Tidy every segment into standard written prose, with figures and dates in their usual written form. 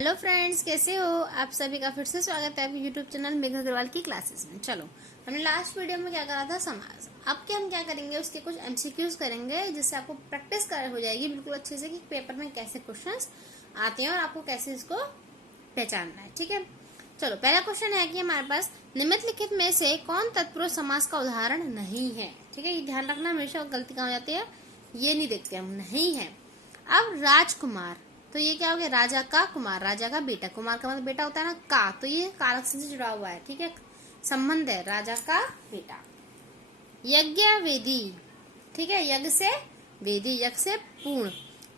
Hello friends, कैसे हो आप सभी का फिर से स्वागत है आपके यूट्यूब चैनल मेघा अग्रवाल की क्लासेस में। चलो, हमने लास्ट वीडियो में क्या करा था, समास। अब क्या हम क्या करेंगे, उसके कुछ एमसीक्यूज करेंगे जिससे आपको प्रैक्टिस कर हो जाएगी बिल्कुल अच्छे से कि पेपर में कैसे क्वेश्चंस आते हैं और आपको कैसे इसको पहचानना है। ठीक है, चलो पहला क्वेश्चन है कि हमारे पास निम्नलिखित में से कौन तत्पुरुष समास का उदाहरण नहीं है। ठीक है, ये ध्यान रखना, हमेशा गलती कहाँ हो जाती है, ये नहीं देखते हम, नहीं है। अब राजकुमार, तो ये क्या हो गया, राजा का कुमार, राजा का बेटा, कुमार का मतलब बेटा होता है ना, का, तो ये कारक से जुड़ा हुआ है। ठीक है, संबंध है, राजा का बेटा। यज्ञ वेदी, ठीक है, यज्ञ से वेदी, यज्ञ से पूर्ण।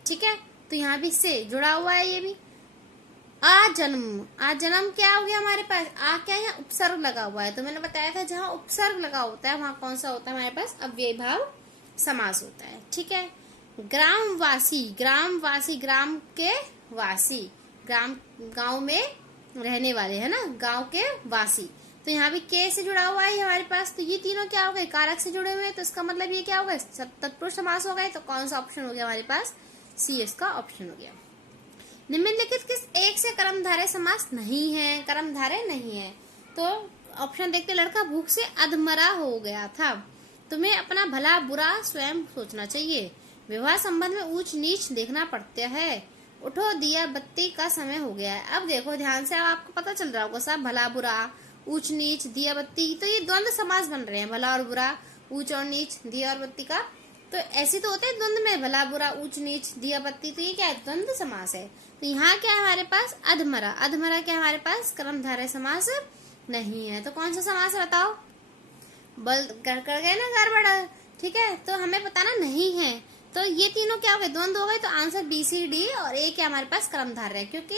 ठीक है, तो यहाँ भी से जुड़ा हुआ है ये भी। आ जन्म, आ जन्म क्या हो गया हमारे पास, आ क्या है, उपसर्ग लगा हुआ है। तो मैंने बताया था जहाँ उपसर्ग लगा होता है वहां कौन सा होता है हमारे पास, अव्ययी भाव समास होता है। ठीक है, ग्रामवासी, ग्रामवासी, ग्राम के वासी, ग्राम गांव में रहने वाले है ना, गांव के वासी। तो यहाँ भी के से जुड़ा हुआ है हमारे पास, तो ये तीनों क्या हो गए, कारक से जुड़े हुए हैं। तो इसका मतलब ये क्या होगा, तत्पुरुष समास हो गए। तो कौन सा ऑप्शन हो गया हमारे पास, सी इसका ऑप्शन हो गया। निम्नलिखित किस एक से कर्मधारय समास नहीं है, कर्मधारय नहीं है। तो ऑप्शन देखते, लड़का भूख से अधमरा हो गया था। तुम्हें अपना भला बुरा स्वयं सोचना चाहिए। विवाह संबंध में ऊंच नीच देखना पड़ता है। उठो दिया बत्ती का समय हो गया है। अब देखो ध्यान से, अब आपको पता चल रहा होगा सब, भला बुरा, ऊंच नीच, दिया बत्ती, तो ये द्वंद्व समास बन रहे हैं, भला और बुरा, ऊंच और नीच, दिया और बत्ती का। तो ऐसे तो होते हैं द्वंद्व में, भला बुरा, ऊंच नीच, दिया बत्ती, तो ये क्या है, द्वंद्व समास है। तो यहाँ क्या है हमारे पास, अधमरा, अधमरा क्या हमारे पास, कर्मधारय समास नहीं है। तो कौन सा समास है बताओ, बल कर गए ना गड़बड़। ठीक है, तो हमें बताना नहीं है। तो ये तीनों क्या हो गए, द्वंद्व हो गए। तो आंसर बी सी डी और ए क्या हमारे पास, कर्मधारय है, क्योंकि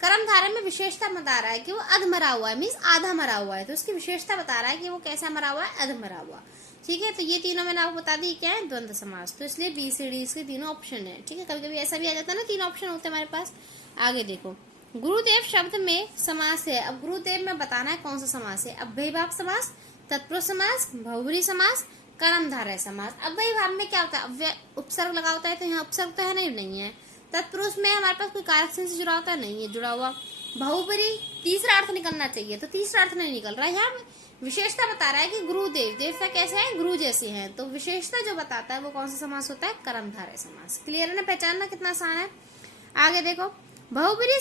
कर्मधारय में विशेषता बता रहा है कि वो अध मरा हुआ है, मीन्स आधा मरा हुआ है। तो उसकी विशेषता बता रहा है कि वो कैसा मरा हुआ है, अध मरा हुआ। ठीक है, तो ये तीनों मैंने आपको बता दी क्या है, द्वंद्व समास। तो इसलिए बी सी डी इसके तीनों ऑप्शन है। ठीक है, कभी कभी ऐसा भी आ जाता है ना, तीन ऑप्शन होते हैं हमारे पास। आगे देखो, गुरुदेव शब्द में समास है। अब गुरुदेव में बताना है कौन सा समास है, अव्ययी भाव समास, तत्पुरुष समास, बहुब्रीहि समास, कर्मधारय समास। अव्ययी भाव में क्या होता है, अव्यय उपसर्ग लगा होता है। तो यहाँ उपसर्ग तो है नहीं है। तत्पुरुष में हमारे पास कोई कारक से जुड़ा होता है, नहीं है जुड़ा हुआ। बहुब्रीहि तीसरा अर्थ निकलना चाहिए, तो तीसरा अर्थ नहीं निकल रहा है। यहाँ विशेषता बता रहा है कि गुरुदेव, देवता कैसे है, गुरु जैसे हैं। तो विशेषता जो बताता है वो कौन सा समास होता है, कर्मधारय समास। क्लियर है ना, पहचानना कितना आसान है। आगे देखो, बहुब्रीहि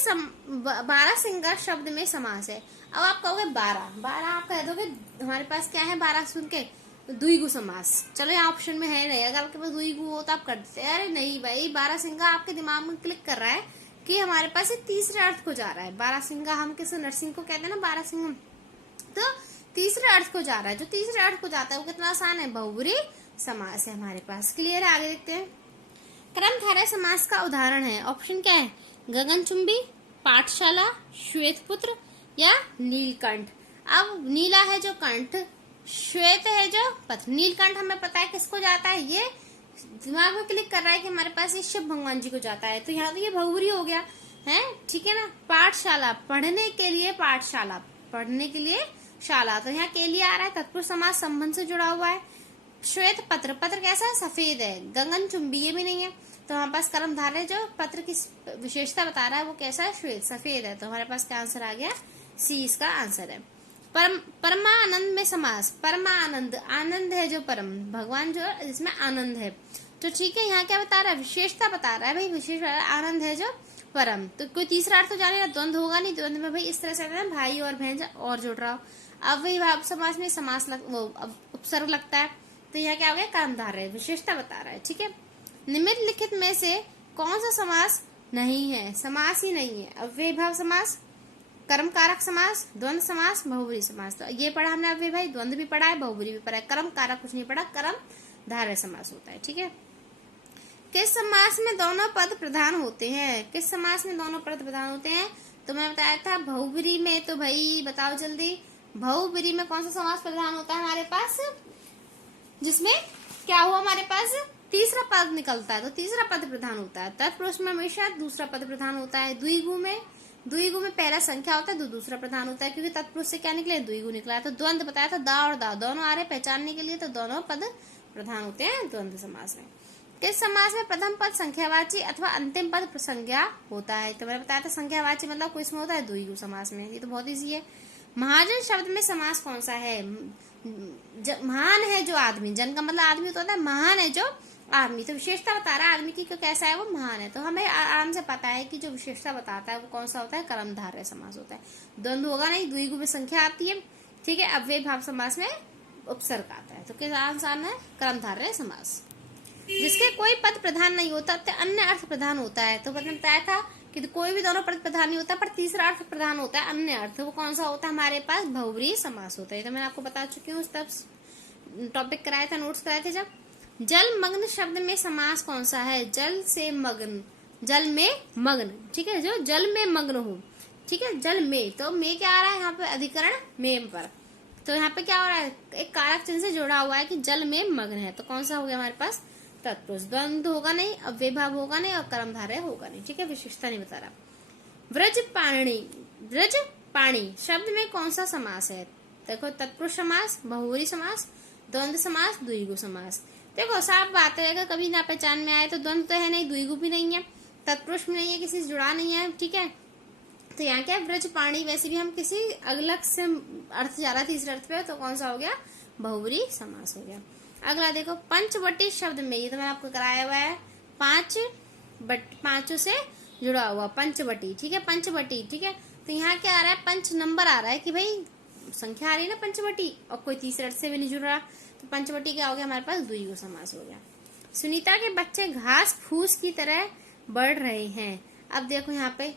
12 सिंगर शब्द में समास है। अब आप कहोगे 12, 12 आप कह दोगे हमारे पास क्या है, 12 सुन के द्विगु समास। चलो यहाँ ऑप्शन में है नहीं, अगर आपके पास द्विगु हो तो आप कर देते, अरे नहीं भाई, 12 सिंगा आपके दिमाग में क्लिक कर रहा है कि हमारे पास ये तीसरे अर्थ को जा रहा है। 12 सिंगा हम किस नरसिंह को कहते हैं ना, 12 सिंह, तो तीसरे अर्थ को जा रहा है। जो तीसरे अर्थ को जाता है वो कितना आसान है, बहुब्रीहि समास है हमारे पास। क्लियर है, आगे देखते हैं। कर्मधारय समास का उदाहरण है, ऑप्शन क्या है, गगनचुंबी, पाठशाला, श्वेतपुत्र या नीलकंठ। अब नीला है जो कंठ, श्वेत है जो पथ, नीलकंठ हमें पता है किसको जाता है, ये दिमाग में क्लिक कर रहा है कि हमारे पास ये शिव भगवान जी को जाता है। तो यहाँ तो ये बहुब्रीहि हो गया है। ठीक है ना, पाठशाला, पढ़ने के लिए पाठशाला, पढ़ने के लिए शाला, तो यहाँ के लिए आ रहा है, तत्पुरुष समास संबंध से जुड़ा हुआ है। श्वेत पत्र, पत्र कैसा है, सफेद है। गगन चुंबी, ये भी नहीं है। तो हमारे पास कर्मधारय जो पत्र की विशेषता बता रहा है वो कैसा है, श्वेत, सफेद है। तो हमारे पास क्या आंसर आ गया, सी इसका आंसर है। परमानंद में समास, परमानंद, आनंद है जो परम, भगवान जो जिसमें आनंद है। तो ठीक है, यहाँ क्या बता रहा है, विशेषता बता रहा है भाई, विशेष आनंद है जो परम। तो कोई तीसरा अर्थ तो जाने, द्वंद्व होगा नहीं, द्वंद्व में भाई इस तरह से भाई और बहन और जुड़ रहा हो। अब वही भाव समास में समास वो उपसर्ग लगता है। तो यहाँ क्या हो गया, कर्मधारय, विशेषता बता रहा है। ठीक है, निम्नलिखित में से कौन सा समास नहीं है, समास ही नहीं है, अव्ययी भाव समास, कर्म कारक समास, द्वंद्व समास, बहुब्रीहि समास। तो ये पढ़ा हमने अव्ययी भाई, द्वंद्व भी पढ़ा है, बहुब्रीहि भी पढ़ा है, कर्म कारक कुछ नहीं पढ़ा, कर्म धारय समास होता है। ठीक है, किस समास में दोनों पद प्रधान होते हैं, किस समास में दोनों पद प्रधान होते हैं, तो मैं बताया था बहुब्रीहि में। तो भाई बताओ जल्दी, बहुब्रीहि में कौन सा समास प्रधान होता है हमारे पास, जिसमें क्या हुआ हमारे पास, तीसरा पद निकलता है, तो तीसरा पद प्रधान होता है। तत्पुरुष में हमेशा दूसरा पद प्रधान होता है। द्विगु में पहला संख्या होता है, दूसरा प्रधान होता है, क्योंकि तत्पुरुष से क्या निकले, द्विगु निकला है। तो द्वंद्व बताया था, दा और दा दोनों आ रहे पहचानने के लिए, तो दोनों पद प्रधान होते हैं द्वंद्व समास में। किस समास में प्रथम पद संख्यावाची अथवा अंतिम पद प्रसंज्ञा होता है? तो मैंने बताया था संख्यावाची मतलब कोई इसमें होता है द्विगु समास में, ये तो बहुत इजी है। महाजन शब्द में समास कौन सा है? महान है जो आदमी, जन का मतलब आदमी तो होता है, महान है जो आदमी, तो विशेषता बता रहा है आदमी की, कैसा है वो महान है। तो हमें आराम से पता है कि जो विशेषता बताता है वो कौन सा होता है? कर्मधारय समास होता है। द्वंद्व होगा नहीं, द्विगु में संख्या आती है, ठीक है। अव्ययी भाव समास में उपसर्ग आता है, तो किस आंसर है? कर्मधारय समास। जिसके कोई पद प्रधान नहीं होता तो अन्य अर्थ प्रधान होता है। तो मैंने बताया था कि कोई भी दोनों पद प्रधान नहीं होता, पर तीसरा अर्थ प्रधान होता है, अन्य अर्थ, वो कौन सा होता है? हमारे पास बहुव्रीहि समास होता है। तो मैंने आपको बता चुकी हूँ, तब टॉपिक कराया था, नोट्स कराए थे जब। जल मग्न शब्द में समास कौन सा है? जल से मग्न, जल में मग्न, ठीक है, जो जल में मग्न हो, ठीक है। जल में, तो में क्या आ रहा है यहाँ पे? अधिकरण में पर, तो यहाँ पे क्या हो रहा है? एक कारक चिन्ह से जुड़ा हुआ है कि जल में मग्न है, तो कौन सा हो गया हमारे पास? तत्पुरुष। द्वंद्व होगा नहीं, अव्ययी भाव होगा नहीं, और कर्मधारय होगा नहीं, ठीक है, विशेषता नहीं बता रहा। व्रज पाणी, व्रज पाणी शब्द में कौन सा समास है? देखो, तत्पुरुष समास, बहुव्रीहि समास, द्वंद्व समास, द्विगु समास। देखो साफ बात है, अगर कभी ना पहचान में आए तो द्वंद्व तो है नहीं, द्विगु भी नहीं है, तत्पुरुष भी नहीं है, किसी से जुड़ा नहीं है, ठीक है। तो यहाँ क्या है? व्रज पाणी, वैसे भी हम किसी अलग से अर्थ जा रहा है तीसरे अर्थ पे, तो कौन सा हो गया? बहुव्रीहि समास हो गया। अगला देखो, पंचवटी शब्द में, ये तो मैंने आपको कराया हुआ है, पांचों से जुड़ा हुआ पंचवटी, ठीक है, पंचवटी, ठीक है। तो यहाँ क्या आ रहा है? पंच नंबर आ रहा है कि भाई संख्या आ रही है ना पंचवटी, और कोई तीसरे अर्थ से भी नहीं जुड़ रहा, तो पंचवटी क्या हो गया हमारे पास? द्विगु समास हो गया। सुनीता के बच्चे घास फूस की तरह बढ़ रहे हैं। अब देखो यहाँ पे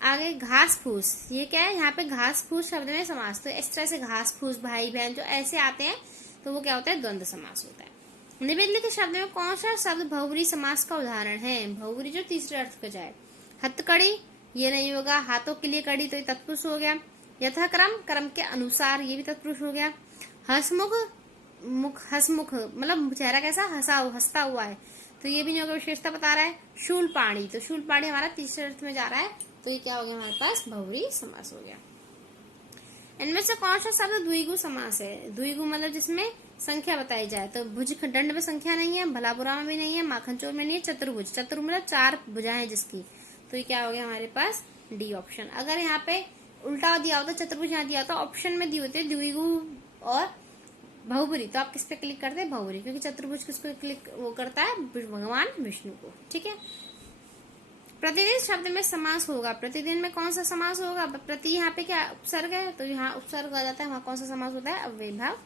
आगे घास फूस, ये क्या है? यहाँ पे घास फूस शब्द में समास, तो इस तरह से घास फूस, भाई बहन जो ऐसे आते हैं, तो वो क्या होता है? द्वंद्व समास होता है। निम्नलिखित शब्द में कौन सा शब्द बहुव्रीहि समास का उदाहरण है? बहुव्रीहि जो तीसरे अर्थ पे जाए। हथकड़ी, ये नहीं होगा। हाथों के लिए कड़ी, तो ये तत्पुरुष हो गया। यथाक्रम, क्रम के अनुसार, ये भी तत्पुरुष हो गया। हसमुख, मुख, हसमुख मतलब चेहरा कैसा? हंसता हुआ है, तो ये भी नहीं होगा, विशेषता बता रहा है। शूलपाणी, तो शूलपाणी हमारा तीसरे अर्थ में जा रहा है, तो ये क्या हो गया हमारे पास? बहुव्रीहि समास हो गया। इनमें से कौन सा शब्द द्विगु समास है? द्विगु मतलब जिसमें संख्या बताई जाए, तो भुजदंड में संख्या नहीं है, भला बुरा में भी नहीं है, माखन चोर में नहीं है, चतुर्भुज, चतुर्भुज मतलब चार भुजाएं हैं जिसकी, तो ये क्या हो गया हमारे पास? D option. अगर यहाँ पे उल्टा दिया होता, चतुर्भुज यहाँ दिया होता, ऑप्शन में दिए होते द्विगु और बहुव्रीहि, तो आप किस पे क्लिक करते हैं? बहुव्रीहि, क्योंकि चतुर्भुज किसको क्लिक वो करता है? भगवान विष्णु को, ठीक है। प्रतिदिन शब्द में समास होगा, प्रतिदिन में कौन सा समास होगा? प्रति यहाँ पे क्या उपसर्ग है, तो यहाँ उपसर्ग आ जाता है, वहां कौन सा समास होता है? अव्ययी भाव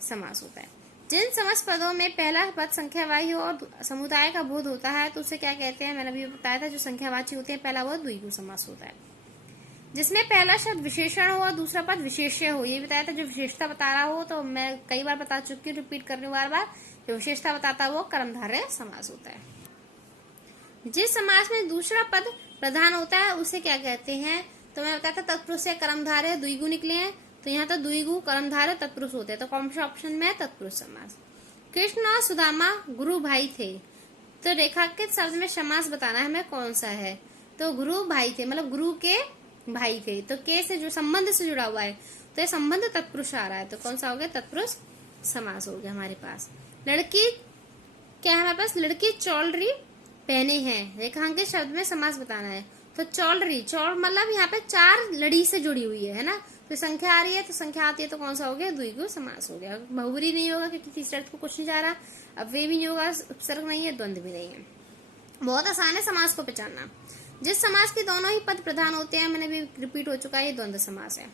समास होता है। जिन समस्त पदों में पहला पद संख्यावाची हो और समुदाय का बोध होता है, तो उसे क्या कहते हैं? मैंने अभी बताया था, जो संख्यावाची होते हैं पहला वो द्विगु समास होता है। जिसमें पहला शब्द विशेषण हो और दूसरा पद विशेष्य हो, ये बताया था, जो विशेषता बता रहा हो, तो मैं कई बार बता चुकी हूँ, रिपीट कर रही हूँ बार बार, जो विशेषता बताता है वो कर्मधारय समास होता है। जिस समास में दूसरा पद प्रधान होता है उसे क्या कहते हैं? तो मैं बताया था तत्पुरुष से कर्मधारय द्विगु निकले हैं, तो यहाँ तो द्विगु कर्मधारय तत्पुरुष होते हैं, तो कौन सा ऑप्शन में है? तत्पुरुष समास। कृष्ण और सुदामा गुरु भाई थे, तो रेखांकित शब्द में समास बताना है हमें कौन सा है? तो गुरु भाई थे मतलब गुरु के भाई थे, तो के से जो संबंध से जुड़ा हुआ है, तो ये संबंध तत्पुरुष आ रहा है, तो कौन सा हो गया? तत्पुरुष समास हो गया हमारे पास। लड़की क्या है हमारे पास? लड़की ज्वेलरी पहने हैं, रेखांकित शब्द में समास बताना है, तो ज्वेलरी, चौल मतलब यहाँ पे चार लड़ी से जुड़ी हुई है ना, तो संख्या आ रही है, तो संख्या आती है, तो कौन सा हो गया? द्विगु समास हो गया। बहुव्रीहि नहीं होगा क्योंकि तीसरे अर्थ को कुछ नहीं जा रहा, अब वे भी नहीं होगा, उपसर्ग नहीं है, द्वंद्व भी नहीं है। बहुत आसान है समास को पहचानना। जिस समास के दोनों ही पद प्रधान होते हैं, मैंने भी रिपीट हो चुका है, ये द्वंद्व समास है।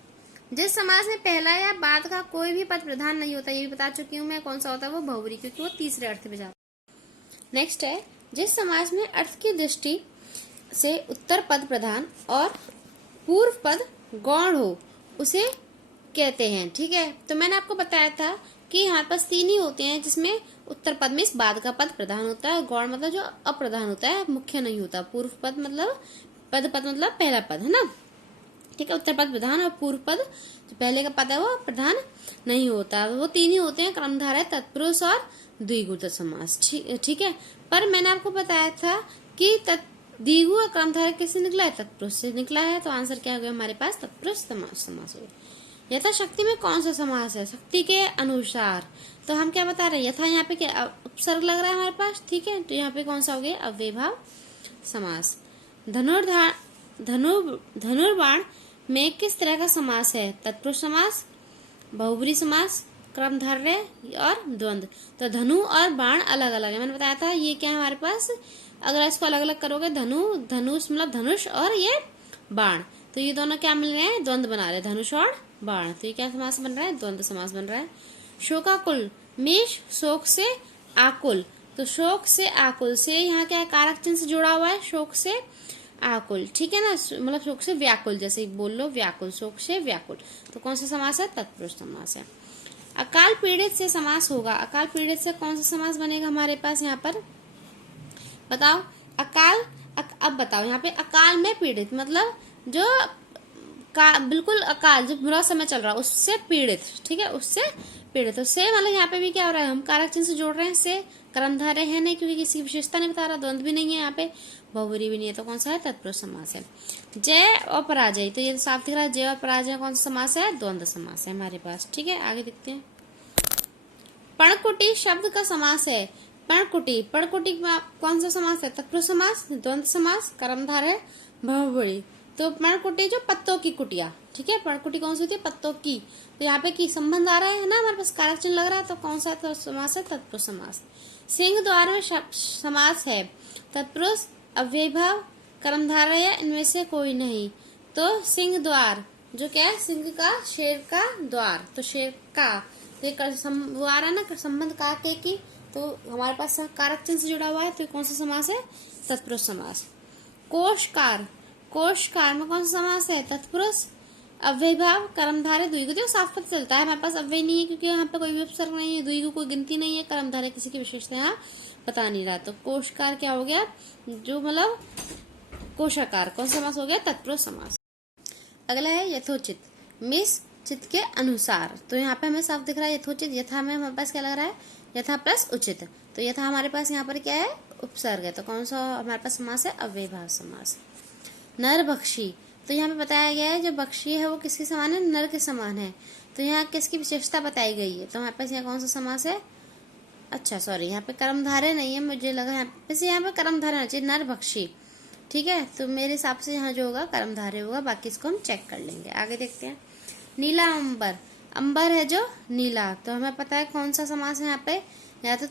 जिस समास में पहला या बाद का कोई भी पद प्रधान नहीं होता, ये भी बता चुकी हूँ मैं, कौन सा होता है? वो बहुव्रीहि, क्योंकि वो तीसरे अर्थ में जाता है। नेक्स्ट है, जिस समास में अर्थ की दृष्टि से उत्तर पद प्रधान और पूर्व पद गौण हो, उसे कहते हैं, ठीक है। तो मैंने आपको बताया था कि हमारे पास तीन ही होते हैं, जिसमें उत्तर पद में इस बाद का पद प्रधान होता है, गौण मतलब जो अप्रधान होता है, मुख्य नहीं होता, पूर्व पद मतलब पद मतलब पहला पद है ना, ठीक है। उत्तर पद प्रधान और पूर्व पद जो पहले का पद है वो प्रधान नहीं होता, वो तीन ही होते हैं, कर्मधारय, तत्पुरुष और द्विगु समास, ठीक है। पर मैंने आपको बताया था कि द्विगु और कर्मधारय किससे निकला है? तत्पुरुष से निकला है, तो आंसर क्या हो गया हमारे पास? तत्पुरुष समास हो गया। यथाशक्ति में कौन सा समास है? शक्ति के अनुसार। तो हम क्या बता रहे हैं? यथा यहाँ पे क्या उपसर्ग लग रहा है हमारे पास, ठीक है, तो यहाँ पे कौन सा हो गया? अव्ययभाव समास। धनुर्बाण में किस तरह का समास है? तत्पुरुष समास, बहुब्री समास, क्रमधारय और द्वंद्व। तो धनु और बाण अलग अलग है, मैंने बताया था। ये क्या है हमारे पास? अगर इसको अलग अलग करोगे, धनुष मतलब धनुष, और ये बाण, तो ये दोनों क्या मिल रहे हैं? द्वंद्व बना रहे हैं, धनुष और बाण। तो ये क्या समास बन रहा है? द्वंद्व समास बन रहा है। शोकाकुल में शोक से आकुल। तो शोक से आकुल से यहाँ क्या है? कारक चिन्ह से जुड़ा हुआ है, शोक से आकुल, ठीक है ना, मतलब शोक से व्याकुल, जैसे ही बोल लो व्याकुल, शोक से व्याकुल। तो कौन सा समास है? तत्पुरुष समास है। अकाल पीड़ित से समास होगा। अकाल पीड़ित से कौन सा समास बनेगा हमारे पास यहाँ पर? बताओ। अब बताओ यहाँ पे अकाल में पीड़ित मतलब जो बिल्कुल अकाल, जो बुरा समय चल रहा है उससे पीड़ित, ठीक है, उससे पीड़ित। तो से मतलब यहाँ पे भी क्या हो रहा है? हम कारक चिन्ह से जोड़ रहे हैं, से कर्मधारय है नहीं, क्योंकि किसी विशेषता नहीं बता रहा, द्वंद्व भी नहीं है यहाँ पे, बहुब्री भी नहीं है, तो कौन सा है? तत्पुरुष समास है। जय और पराजय, तो ये साफ दिख रहा है, जय और पराजय कौन सा समास है? द्वंद्व समास है हमारे पास, ठीक है। आगे देखते हैं। पर्णकुटी शब्द का समास है। पर्णकुटी कौन सा समास है? तत्पुरुष समास, द्वंद्व समास, कर्मधारय, बहुब्री। तो पर्णकुटी जो पत्तों की कुटिया, ठीक है, पर्णकुटी कौन सी होती है? पत्तों की। तो यहाँ पे की संबंध आ रहा है ना, हमारे पास कारक चिन्ह लग रहा है, तो कौन सा तो समास है? तत्पुरुष समास। सिंह द्वार में समास है। तत्पुरुष, अव्ययभाव, कर्मधारय, इनमें से कोई नहीं। तो सिंह द्वार जो क्या है? सिंह का, शेर का द्वार, तो शेर का, तो वो आ रहा है ना संबंध का के की, तो हमारे पास कारक चिन्ह से जुड़ा हुआ है, तो कौन सा समास है? तत्पुरुष समास। कोशकार में कौन सा समास है? तत्पुरुष, अव्ययभाव, कर्मधारय, द्विगु। तो साफ पता चलता है हमारे पास अव्यय नहीं है, क्योंकि यहाँ पे कोई भी उपसर्ग नहीं है, द्विगु कोई गिनती नहीं है, कर्मधारय किसी की विशेषता यहाँ बता नहीं रहा। तो कोशकार क्या हो गया? जो मतलब कोशाकार, कौन सा समास हो गया? तत्पुरुष समास। अगला है यथोचित, मिस चित के अनुसार। तो यहाँ पे हमें साफ दिख रहा है यथोचित। यथा में हमारे पास क्या लग रहा है? यथा प्लस उचित। तो यथा हमारे पास यहाँ पर क्या है? उपसर्ग है, तो कौन सा हमारे पास समास है? अव्ययभाव समास। नर बख्शी, तो यहाँ पे बताया गया है जो बख्शी है वो किसके समान है? नर के समान है। तो यहाँ किसकी विशेषता बताई गई है? तो हमारे पास यहाँ कौन सा समास है? अच्छा सॉरी, यहाँ पे कर्मधारय नहीं है, मुझे लगा यहाँ पे कर्मधारय होना चाहिए, नर बख्शी, ठीक है। तो मेरे हिसाब से यहाँ जो होगा कर्मधारय होगा, बाकी इसको हम चेक कर लेंगे। आगे देखते हैं। नीला अंबर, अंबर है जो नीला, तो हमें पता है कौन सा समास है यहाँ पे? या तो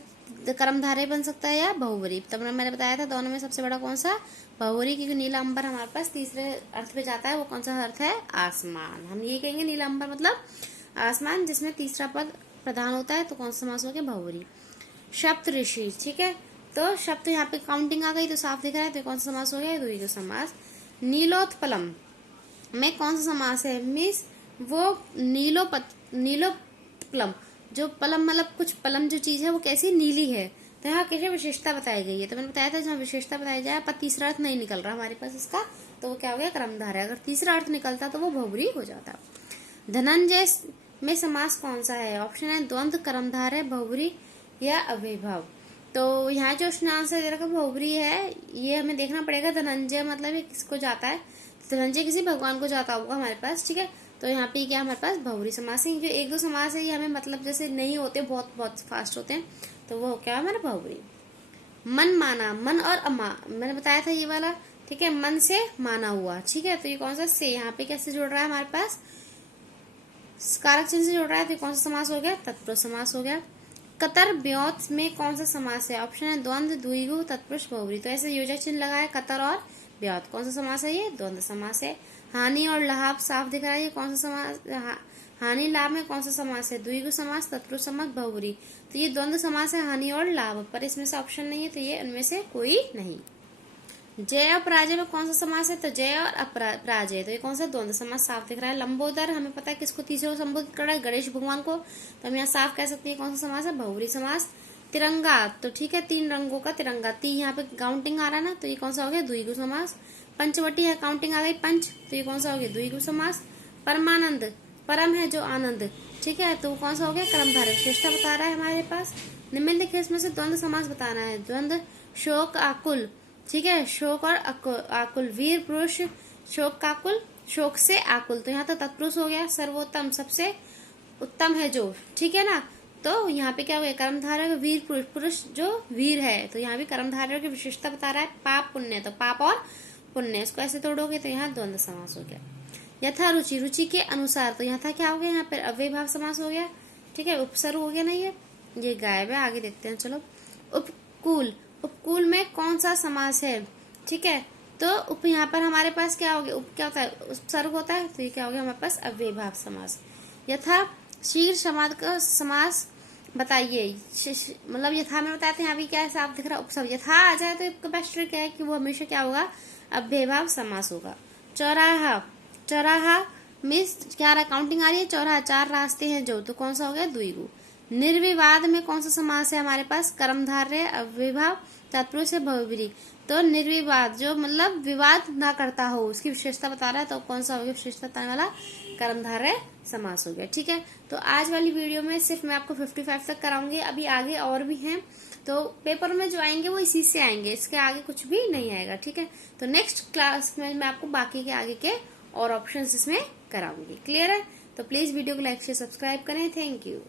कर्मधारय बन सकता है या बहुब्री। तब मैंने बताया था दोनों में सबसे बड़ा कौन सा? बहुब्री, क्योंकि नीला अंबर हमारे पास तीसरे अर्थ पे जाता है। वो कौन सा अर्थ है? आसमान। हम ये कहेंगे नीला अंबर मतलब आसमान, जिसमें तीसरा पद प्रधान होता है, तो कौन सा समास हो गया? बहुब्री। सप्त ऋषि, ठीक है, तो शब्द यहाँ पे काउंटिंग आ गई तो साफ दिख रहा है, तो कौन सा समास हो गया? द्विगु समास। नीलोत्पलम में कौन सा समास है? मिस वो नीलोपलम, जो पलम मतलब कुछ पलम जो चीज है वो कैसी? नीली है। तो यहाँ कैसे विशेषता बताई गई है? तो मैंने बताया था जहाँ विशेषता बताई जाए पर तीसरा अर्थ नहीं निकल रहा हमारे पास इसका, तो वो क्या हो गया? कर्मधारय। अगर तीसरा अर्थ निकलता तो वो बहुब्री हो जाता। धनंजय में समास कौन सा है? ऑप्शन है द्वंद्व, कर्मधारय, बहुब्री या अव्ययभाव। तो यहाँ जो आंसर दे रखा बहुब्री है, ये हमें देखना पड़ेगा। धनंजय मतलब ये किसको जाता है? धनंजय किसी भगवान को जाता होगा हमारे पास, ठीक है। तो यहाँ पे क्या हमारे पास बहुब्री समास है। जो एक दो समास है ये हमें मतलब जैसे नहीं होते, बहुत बहुत फास्ट होते हैं, तो वो क्या है हमारा? बहुब्री। मन माना, मन और अमा मैंने बताया था ये वाला, ठीक है, मन से माना हुआ, ठीक है। तो ये कौन सा? से यहाँ पे कैसे जुड़ रहा है हमारे पास? कारक चिन्ह से जुड़ रहा है, तो कौन सा समास हो गया? तत्पुरुष समास हो गया। कतर ब्योत में कौन सा समास है? ऑप्शन है द्वंद्व, द्विगु, तत्पुरुष, बहुब्री। तो ऐसे योजक चिन्ह लगाए कतर और ब्योत। कौन सा समास है? ये द्वंद्व समास है। हानि और लाभ साफ दिख रहा है, ये कौन सा समास? हानि लाभ में कौन सा समास है? द्विगु समास, तत्पुरुष समास, बहुब्री। तो ये द्वंद्व समास है हानि और लाभ, पर इसमें से ऑप्शन नहीं है, तो ये उनमें से कोई नहीं। जय और पराजय में कौन सा समास है? तो जय और पराजय, तो ये कौन सा? द्वंद्व समास साफ दिख रहा है। लंबोदर हमें पता है किसको तीसरे को संबोधित कर रहा है? गणेश भगवान को, तो हम यहाँ साफ कह सकते हैं कौन सा समास है? बहुब्री समास। तिरंगा, तो ठीक है, 3 रंगों का तिरंगा, यहाँ पे काउंटिंग आ रहा है ना, तो ये कौन सा हो गया? द्विगु समास। पंचवटी है, काउंटिंग आ गई पंच, तो ये कौन सा हो गया? द्विगु समास। परमानंद, परम है जो आनंद, ठीक है, तो कौन सा हो गया? कर्मधारय। विशेषता बता रहा है हमारे पास। निम्नलिखित इसमें से द्वंद्व समास बताना है। द्वंद्व शोक आकुल, ठीक है, शोक और आकुल, वीर पुरुष शोक काकुल, शोक से आकुल, तो यहाँ तो तत्पुरुष हो गया। सर्वोत्तम, सबसे उत्तम है जो, ठीक है ना। तो यहाँ पे क्या हो गया, कर्मधारय वीर पुरुष, पुरुष जो वीर है, तो यहाँ भी कर्मधारय की विशेषता बता रहा है। पाप पुण्य, तो पाप और पुण्य, इसको ऐसे तोड़ोगे तो यहाँ द्वंद्व समास हो गया। यथा रुचि, रुचि के अनुसार, तो यहाँ था क्या हो गया, यहाँ पर अव्ययभाव समास हो गया, ठीक है। उपसर्ग हो गया, नहीं है, ये गायब है, आगे देखते हैं। चलो, उपकूल, उपकूल में कौन सा समास है, ठीक है। तो उप यहाँ पर हमारे पास क्या हो गया, उप क्या होता है, उपसर्ग होता है, तो ये क्या हो गया हमारे पास अव्ययभाव समास। यथा शीघ्र समास का समास बताइए, मतलब यथा में बताते हैं, यहाँ भी क्या है, साफ दिख रहा है उपसर्ग। यथा आ जाए तो इसका बेस्ट ट्रिक है कि वो हमेशा क्या होगा, अव्ययभाव समास होगा। चौराहा, चौराहा मीन्स क्या रहा, काउंटिंग आ रही है, चौराहा 4 रास्ते हैं जो, तो कौन सा हो गया, द्विगु। निर्विवाद में कौन सा समास है हमारे पास, कर्मधारय अव्ययभाव तत्पुरुष है बहुव्रीहि। तो निर्विवाद जो मतलब विवाद ना करता हो, उसकी विशेषता बता रहा है, तो कौन सा हो गया विशेषता बताने वाला, कर्मधारय समास हो गया, ठीक है। तो आज वाली वीडियो में सिर्फ मैं आपको 55 तक कराऊंगी, अभी आगे और भी हैं, तो पेपर में जो आएंगे वो इसी से आएंगे, इसके आगे कुछ भी नहीं आएगा, ठीक है। तो नेक्स्ट क्लास में मैं आपको बाकी के आगे के और ऑप्शंस इसमें कराऊंगी, क्लियर है। तो प्लीज वीडियो को लाइक से सब्सक्राइब करें, थैंक यू।